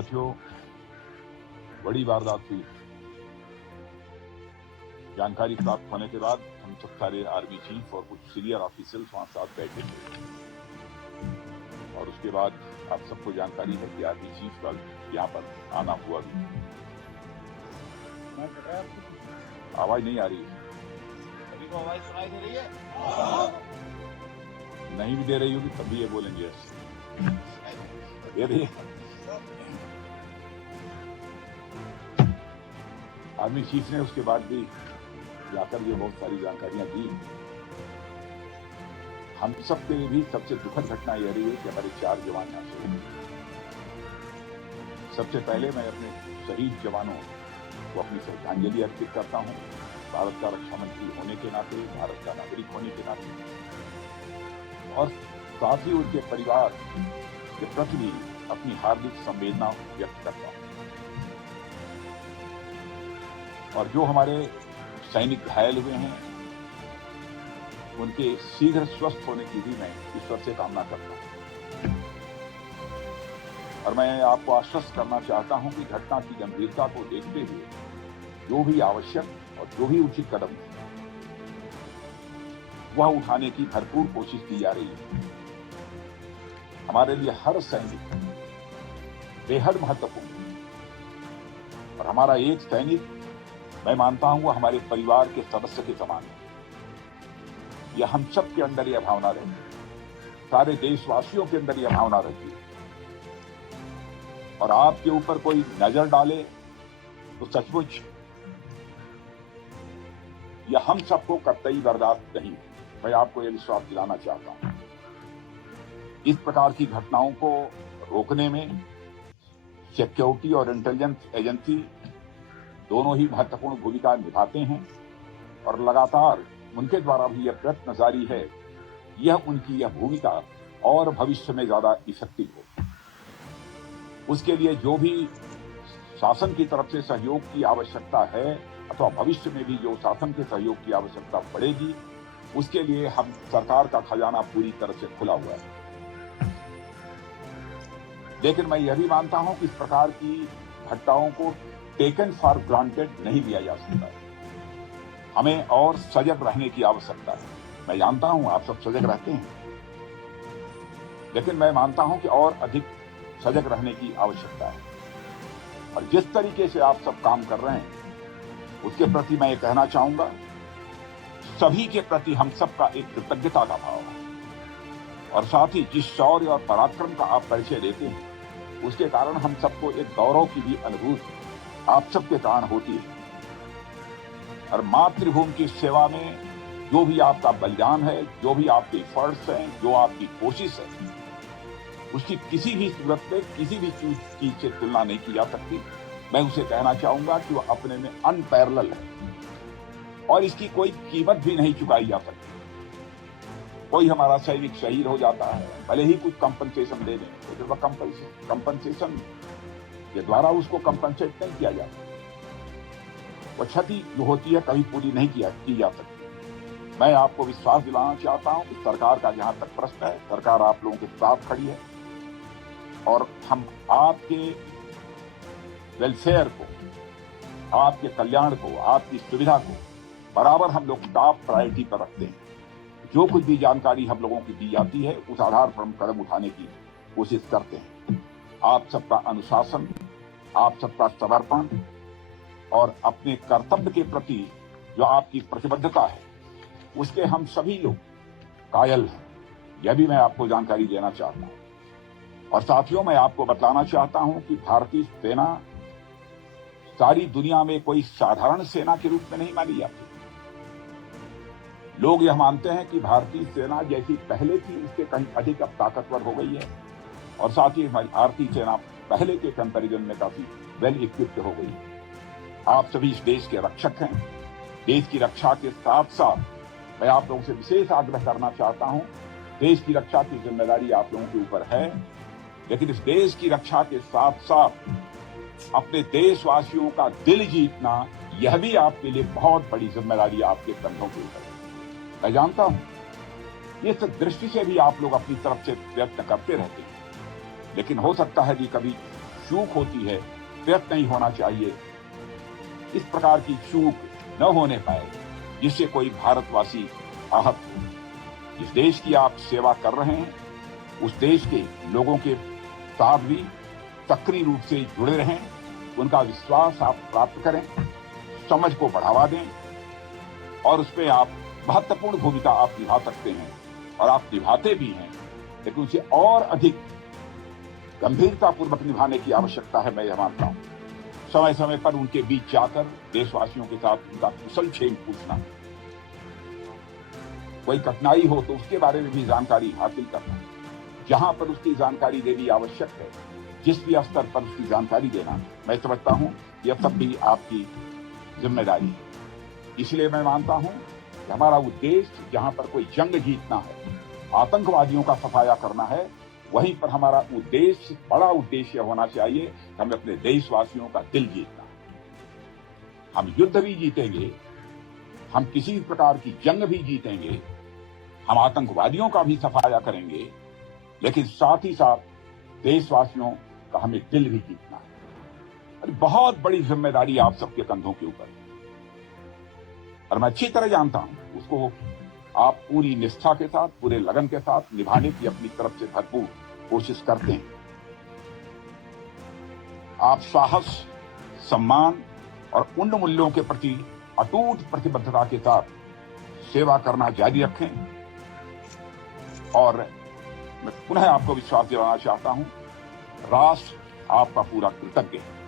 साथियों, बड़ी वारदात हुई। जानकारी प्राप्त होने के बाद हम सब सारे आर्मी चीफ और कुछ सीनियर ऑफिसर्स वहां साथ बैठे थे और उसके बाद आप सबको जानकारी है कि आर्मी चीफ का यहाँ पर आना हुआ भी। आवाज नहीं आ रही है? अभी तो आवाज सुनाई दे रही है? नहीं भी दे रही होगी तब भी ये बोलेंगे दे रही है। आर्मी चीफ ने उसके बाद भी जाकर ये बहुत सारी जानकारियां दी। हम सब के लिए भी सबसे दुखद घटना यह रही है कि हमारे 4 जवान यहाँ से हुए। सबसे पहले मैं अपने शहीद जवानों को अपनी श्रद्धांजलि अर्पित करता हूँ, भारत का रक्षा मंत्री होने के नाते, भारत का नागरिक होने के नाते, और साथ ही उनके परिवार के प्रति भी अपनी हार्दिक संवेदना व्यक्त करता हूँ। और जो हमारे सैनिक घायल हुए हैं उनके शीघ्र स्वस्थ होने की भी मैं ईश्वर से कामना करता हूं। और मैं आपको आश्वस्त करना चाहता हूं कि घटना की गंभीरता को देखते हुए जो भी आवश्यक और जो भी उचित कदम है वह उठाने की भरपूर कोशिश की जा रही है। हमारे लिए हर सैनिक बेहद महत्वपूर्ण है और हमारा एक सैनिक, मैं मानता हूं, वो हमारे परिवार के सदस्य के समान है। यह हम सब के अंदर यह भावना रहती है, सारे देशवासियों के अंदर यह भावना रहती है। और आपके ऊपर कोई नजर डाले तो सचमुच यह हम सबको कतई बर्दाश्त नहीं। मैं आपको यह विश्वास दिलाना चाहता हूं, इस प्रकार की घटनाओं को रोकने में सिक्योरिटी और इंटेलिजेंस एजेंसी दोनों ही महत्वपूर्ण भूमिका निभाते हैं और लगातार उनके द्वारा भी यह प्रयत्न जारी है, यह उनकी यह भूमिका और भविष्य में ज्यादा इफेक्टिव हो। उसके लिए जो भी शासन की तरफ से सहयोग की आवश्यकता है अथवा भविष्य में भी जो शासन के सहयोग की आवश्यकता पड़ेगी, उसके लिए हम सरकार का खजाना पूरी तरह से खुला हुआ है। लेकिन मैं यह भी मानता हूं कि इस प्रकार की घटनाओं को टेकन फॉर ग्रांटेड नहीं लिया जा सकता है। हमें और सजग रहने की आवश्यकता है। मैं जानता हूं आप सब सजग रहते हैं, लेकिन मैं मानता हूं कि और अधिक सजग रहने की आवश्यकता है। और जिस तरीके से आप सब काम कर रहे हैं उसके प्रति मैं ये कहना चाहूंगा, सभी के प्रति हम सबका एक कृतज्ञता का भाव है। और साथ ही जिस शौर्य और पराक्रम का आप परिचय देते हैं उसके कारण हम सबको एक गौरव की भी अनुभूति आप सबके कारण होती है। और मातृभूमि की सेवा में जो भी आपका बलिदान है, जो भी आपके एफर्ट्स हैं, जो आपकी कोशिश है, उसकी किसी भी सूरत में किसी भी चीज से तुलना नहीं की जा सकती। मैं उसे कहना चाहूंगा कि वह अपने में अनपैरेलल है और इसकी कोई कीमत भी नहीं चुकाई जा सकती। कोई हमारा सैनिक शहीद हो जाता है, भले ही कुछ कंपनसेशन दे दें, तो वह कंपनसेशन के द्वारा उसको कंपनसेट नहीं किया जाता। वह क्षति जो होती है कभी पूरी नहीं की जा सकती। मैं आपको विश्वास दिलाना चाहता हूं कि सरकार का जहां तक प्रश्न है, सरकार आप लोगों के साथ खड़ी है और हम आपके वेलफेयर को, आपके कल्याण को, आपकी सुविधा को बराबर हम लोग टॉप प्रायोरिटी पर रखते हैं। जो कुछ भी जानकारी हम लोगों की दी जाती है उस आधार पर हम कदम उठाने की कोशिश करते हैं। आप सबका अनुशासन, आप सबका समर्पण और अपने कर्तव्य के प्रति जो आपकी प्रतिबद्धता है उसके हम सभी लोग कायल हैं। यह भी मैं आपको जानकारी देना चाहता हूं। और साथियों, मैं आपको बताना चाहता हूं कि भारतीय सेना सारी दुनिया में कोई साधारण सेना के रूप में नहीं मानी जाती। लोग यह मानते हैं कि भारतीय सेना जैसी पहले थी उससे कहीं अधिक अब ताकतवर हो गई है और साथ ही हमारी भारतीय सेना पहले के कंपैरिजन में काफी वेल इक्विप्ड हो गई है। आप सभी इस देश के रक्षक हैं। देश की रक्षा के साथ साथ मैं आप लोगों से विशेष आग्रह करना चाहता हूं, देश की रक्षा की जिम्मेदारी आप लोगों के ऊपर है, लेकिन इस देश की रक्षा के साथ साथ अपने देशवासियों का दिल जीतना यह भी आपके लिए बहुत बड़ी जिम्मेदारी आपके कंधों के ऊपर है। मैं जानता हूं इस दृष्टि से भी आप लोग अपनी तरफ से प्रयत्न करते रहते हैं, लेकिन हो सकता है कि कभी चूक होती है, प्रयत्न नहीं होना चाहिए इस प्रकार की चूक न होने पाए जिससे कोई भारतवासी आहत हो। जिस देश की आप सेवा कर रहे हैं उस देश के लोगों के साथ भी सक्रिय रूप से जुड़े रहें, उनका विश्वास आप प्राप्त करें, समझ को बढ़ावा दें और उसमें आप महत्वपूर्ण भूमिका आप निभा सकते हैं और आप निभाते भी हैं, लेकिन उसे और अधिक गंभीरता पूर्वक निभाने की आवश्यकता है। मैं यह मानता हूं समय समय पर उनके बीच जाकर देशवासियों के साथ उनका कुशल क्षेम पूछना, कोई कठिनाई हो तो उसके बारे में भी जानकारी हासिल करना, जहां पर उसकी जानकारी देनी आवश्यक है, जिस भी स्तर पर उसकी जानकारी देना, मैं समझता हूं यह सब भी आपकी जिम्मेदारी है। इसलिए मैं मानता हूं कि हमारा उद्देश्य जहां पर कोई जंग जीतना है, आतंकवादियों का सफाया करना है, वहीं पर हमारा उद्देश्य, बड़ा उद्देश्य होना चाहिए कि हमें अपने देशवासियों का दिल जीतना है। हम युद्ध भी जीतेंगे, हम किसी भी प्रकार की जंग भी जीतेंगे, हम आतंकवादियों का भी सफाया करेंगे, लेकिन साथ ही साथ देशवासियों का हमें दिल भी जीतना है। और बहुत बड़ी जिम्मेदारी आप सबके कंधों के ऊपर है और मैं अच्छी तरह जानता हूं उसको आप पूरी निष्ठा के साथ, पूरे लगन के साथ निभाने की अपनी तरफ से भरपूर कोशिश करते हैं। आप साहस, सम्मान और उन मूल्यों के प्रति अटूट प्रतिबद्धता के साथ सेवा करना जारी रखें और मैं पुनः आपको विश्वास दिलाना चाहता हूं, राष्ट्र आपका पूरा कृतज्ञ है।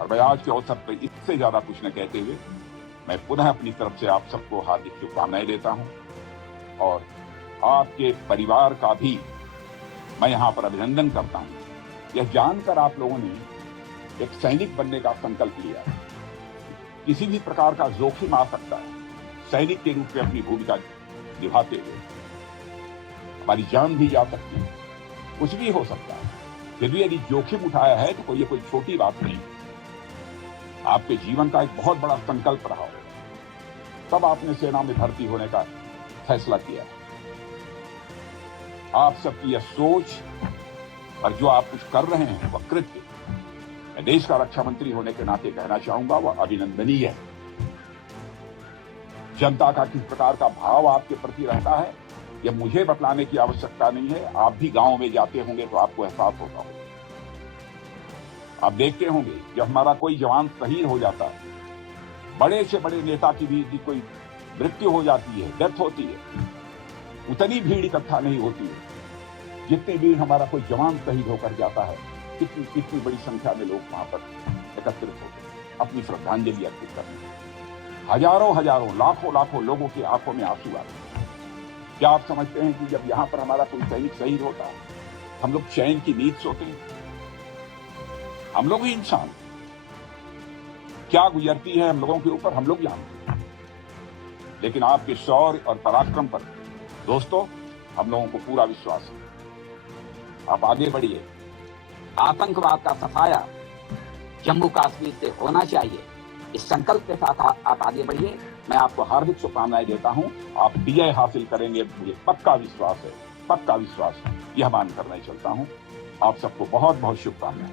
और मैं आज के अवसर पर इससे ज्यादा कुछ न कहते हुए मैं पुनः अपनी तरफ से आप सबको हार्दिक शुभकामनाएं देता हूं और आपके परिवार का भी मैं यहां पर अभिनंदन करता हूं। यह जानकर आप लोगों ने एक सैनिक बनने का संकल्प लिया। किसी भी प्रकार का जोखिम आ सकता है, सैनिक के रूप में अपनी भूमिका निभाते हुए हमारी जान भी जा सकती है, कुछ भी हो सकता है, फिर भी यदि जोखिम उठाया है तो ये कोई छोटी बात नहीं, आपके जीवन का एक बहुत बड़ा संकल्प रहा हो, तब आपने सेना में भर्ती होने का फैसला किया। आप सबकी यह सोच और जो आप कुछ कर रहे हैं वह कृत्य, मैं देश का रक्षा मंत्री होने के नाते कहना चाहूंगा, वह अभिनंदनीय है। जनता का किस प्रकार का भाव आपके प्रति रहता है यह मुझे बतलाने की आवश्यकता नहीं है। आप भी गांव में जाते होंगे तो आपको एहसास होता होगा। आप देखते होंगे जब हमारा कोई जवान शहीद हो जाता है, बड़े से बड़े नेता की भी यदि कोई मृत्यु हो जाती है, डेथ होती है, उतनी भीड़ इकट्ठा नहीं होती है जितनी भीड़ हमारा कोई जवान शहीद होकर जाता है। कितनी बड़ी संख्या में लोग वहां पर एकत्रित होते हैं अपनी श्रद्धांजलि अर्पित करने। हजारों लाखों लोगों की आंखों में आंसू आते हैं। क्या आप समझते हैं कि जब यहां पर हमारा कोई सैनिक शहीद होता है हम लोग चैन की नींद सोते हैं? हम लोग ही इंसान, क्या गुजरती है हम लोगों के ऊपर हम लोग जानते हैं। लेकिन आपके शौर्य और पराक्रम पर दोस्तों हम लोगों को पूरा विश्वास है। आप आगे बढ़िए। आतंकवाद का सफाया जम्मू कश्मीर से होना चाहिए, इस संकल्प के साथ आप आगे बढ़िए। मैं आपको हार्दिक शुभकामनाएं देता हूं। आप विजय हासिल करेंगे, मुझे पक्का विश्वास है, पक्का विश्वास है। यह मानकर मैं चलता हूं। आप सबको बहुत बहुत शुभकामनाएं।